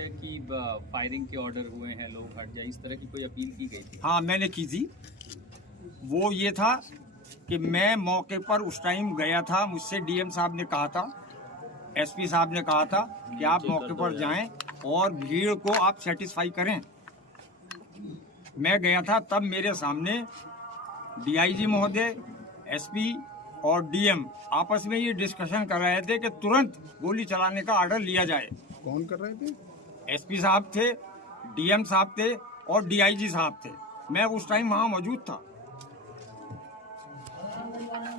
है कि फायरिंग के ऑर्डर हुए हैं, लोग हट जाए, इस तरह की कोई अपील की गई थी? हाँ, मैंने की थी। वो ये था कि मैं मौके पर उस टाइम गया था, मुझसे डीएम साहब ने कहा था, एसपी साहब ने कहा था कि आप मौके पर जाएं और भीड़ को आप सेटिस्फाई करें। मैं गया था, तब मेरे सामने डीआईजी महोदय, एसपी और डीएम आपस में ये डिस्कशन कर रहे थे कि तुरंत गोली चलाने का ऑर्डर लिया जाए। कौन कर रहे थे? एसपी साहब थे, डीएम साहब थे और डीआईजी साहब थे। मैं उस टाइम वहां मौजूद था।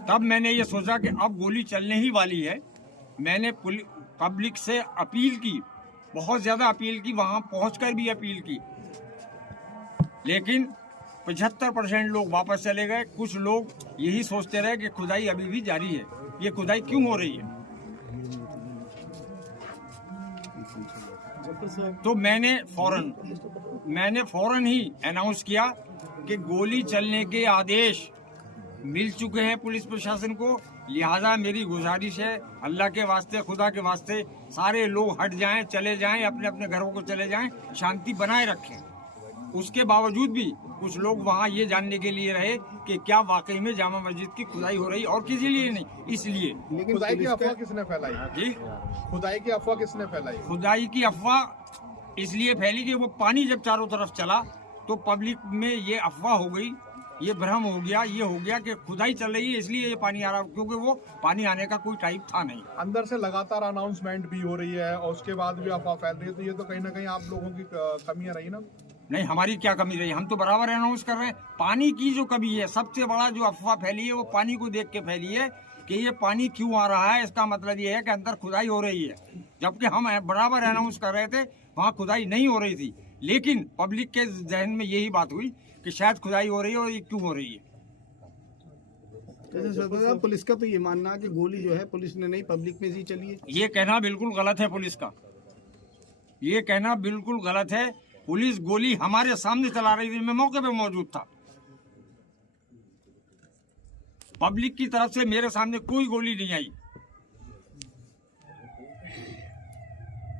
तब मैंने ये सोचा कि अब गोली चलने ही वाली है। मैंने पब्लिक से अपील की, बहुत ज्यादा अपील की, वहां पहुंचकर भी अपील की, लेकिन 75% लोग वापस चले गए। कुछ लोग यही सोचते रहे कि खुदाई अभी भी जारी है, ये खुदाई क्यों हो रही है। तो मैंने फौरन ही अनाउंस किया कि गोली चलने के आदेश मिल चुके हैं पुलिस प्रशासन को, लिहाजा मेरी गुजारिश है, अल्लाह के वास्ते, खुदा के वास्ते, सारे लोग हट जाएं, चले जाएं, अपने अपने घरों को चले जाएं, शांति बनाए रखें। उसके बावजूद भी कुछ लोग वहाँ ये जानने के लिए रहे कि क्या वाकई में जामा मस्जिद की खुदाई हो रही, और किसी लिए नहीं, इसलिए। लेकिन खुदाई की अफवाह किसने फैलाई? जी, खुदाई की अफवाह किसने फैलाई? खुदाई की अफवाह इसलिए फैली कि वो पानी जब चारों तरफ चला तो पब्लिक में ये अफवाह हो गई, ये भ्रम हो गया, ये हो गया कि खुदाई चल रही है इसलिए ये पानी आ रहा, क्योंकि वो पानी आने का कोई टाइप था नहीं। अंदर से लगातार अनाउंसमेंट भी हो रही है और उसके बाद भी अफवाह फैल रही है, तो ये तो कहीं ना कहीं आप लोगों की कमियां रही ना? नहीं, हमारी क्या कमी रही, हम तो बराबर अनाउंस कर रहे हैं। पानी की जो कमी है, सबसे बड़ा जो अफवाह फैली है वो पानी को देख के फैली है कि ये पानी क्यों आ रहा है। इसका मतलब ये है कि अंदर खुदाई हो रही है, जबकि हम बराबर अनाउंस कर रहे थे वहाँ खुदाई नहीं हो रही थी, लेकिन पब्लिक के जहन में यही बात हुई कि शायद खुदाई हो रही है, और ये क्यों हो रही है। जैसे सरदार साहब, पुलिस का तो ये मानना है कि गोली जो है पुलिस ने नहीं, पब्लिक में ही चली है। ये कहना बिल्कुल गलत है पुलिस का, ये कहना बिल्कुल गलत है। पुलिस गोली हमारे सामने चला रही थी, मैं मौके पे मौजूद था। पब्लिक की तरफ से मेरे सामने कोई गोली नहीं आई।